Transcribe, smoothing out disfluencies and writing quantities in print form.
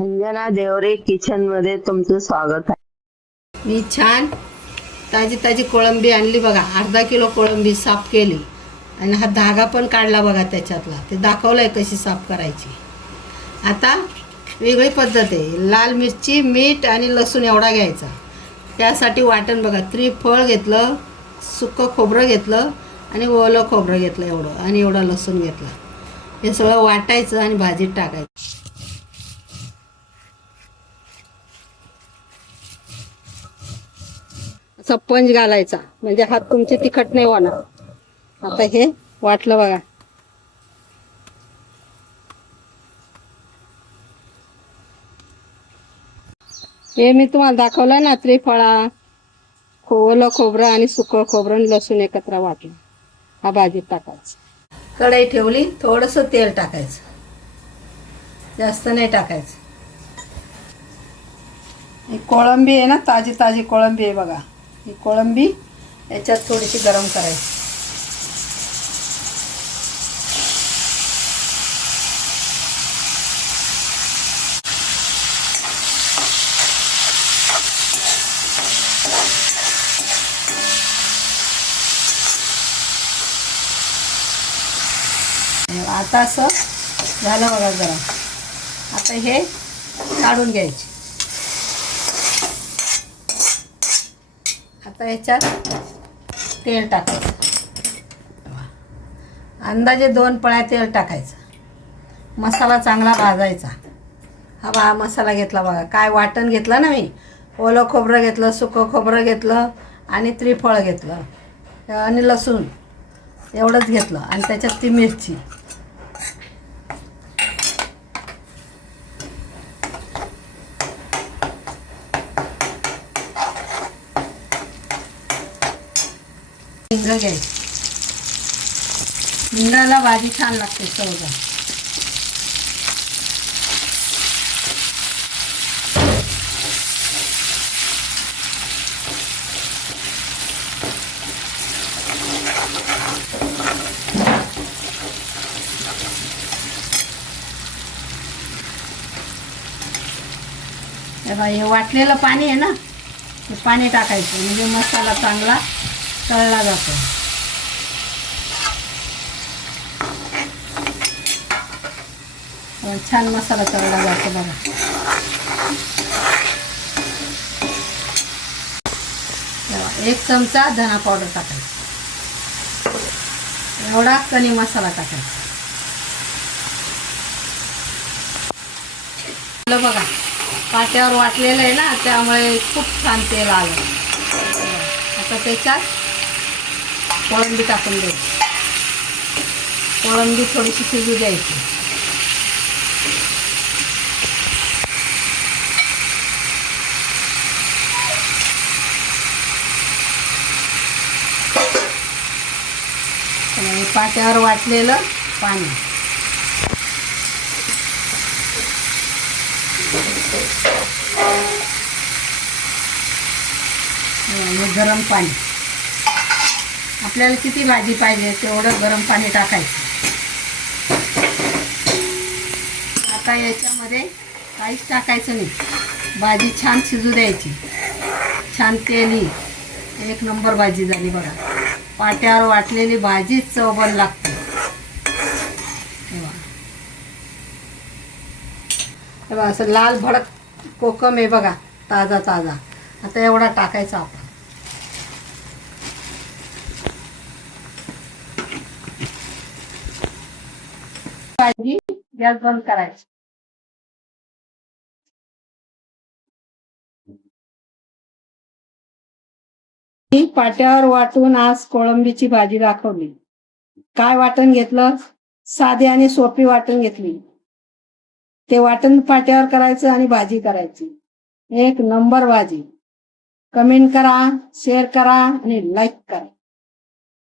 Anjana Deore kitchen मध्ये तुमचं स्वागत आहे। मी छान ताजी ताजी कोळंबी आणली बघा। अर्धा किलो कोळंबी साफ केली आणि हा धागा पण काढला बघा त्याच्यातला। ते दाखवलंय कशी साफ करायची। आता वेगळी पद्धत आहे। लाल मिरची, मीठ आणि लसूण एवढा घ्यायचा। त्यासाठी वाटण बघा, त्रिफळ घेतलं, सुकं खोबरं घेतलं आणि ओलं खोबरं घेतलं एवढं, आणि एवढा लसूण घेतला। हे सगळं वाटायचं आणि भाजीत टाकायचं। असा पंच घालायचा म्हणजे हात तुमचे तिखट नाही होणार। आता हे वाटलं बघा। हे मी तुम्हाला दाखवलं ना, त्रिफळा, ओलं खोबरं आणि सुकं खोबरं आणि लसूण एकत्र वाटलं, हा भाजीत टाकायचं। कढई ठेवली, थोडंसं तेल टाकायचं, जास्त नाही टाकायचं। ही कोळंबी आहे ना, ताजी ताजी कोळंबी आहे बघा। ही कोळंबी याच्यात थोडीशी गरम करायची। आता असं झालं बघा गरम। आता हे काढून घ्यायचे। आता याच्यात तेल टाकायचं, अंदाजे 2 पळ्या तेल टाकायचं। मसाला चांगला भाजायचा। हा मसाला घेतला बघा, काय वाटण घेतलं ना मी, ओलं खोबरं घेतलं, सुकं खोबरं घेतलं आणि त्रिफळ घेतलं आणि लसूण एवढंच घेतलं, आणि त्याच्यात ती मिरची। हिंग घ्यायची, हिंगाला भाजी छान लागते चवदार। हे वाटलेलं पाणी आहे ना, हे पाणी टाकायचं म्हणजे मसाला चांगला तळला जातो। छान मसाला तळला जातो बघा। एक चमचा धना पावडर टाकायचा, एवढा कणी मसाला टाकायचा बघा। पाट्यावर वाटलेलं आहे ना, त्यामुळे खूप छान तेल आलं। आता त्याच्यात कोळंबी टाकून द्यायची। कोळंबी थोडीशी शिजू द्यायची। पाट्यावर वाटलेलं पाणी, गरम पाणी। आपल्याला किती भाजी पाहिजे तेवढं गरम पाणी टाकायचं। आता याच्यामध्ये काहीच टाकायचं नाही, भाजी छान शिजू द्यायची। छान तेली एक नंबर भाजी झाली बघा। पाट्यावर वाटलेली भाजी चवबन लागते। बघा असं लाल भडक कोकम आहे बघा, ताजा ताजा। आता एवढा टाकायचा आपण। भाजी गॅस बंद करायची। ही पाट्यावर वाटून आज कोळंबीची भाजी दाखवली। काय वाटण घेतलं? साधी आणि सोपी वाटण घेतली। ते वाटण पाट्यावर करायचं आणि भाजी करायची, एक नंबर भाजी। कमेंट करा, शेअर करा आणि लाईक करा।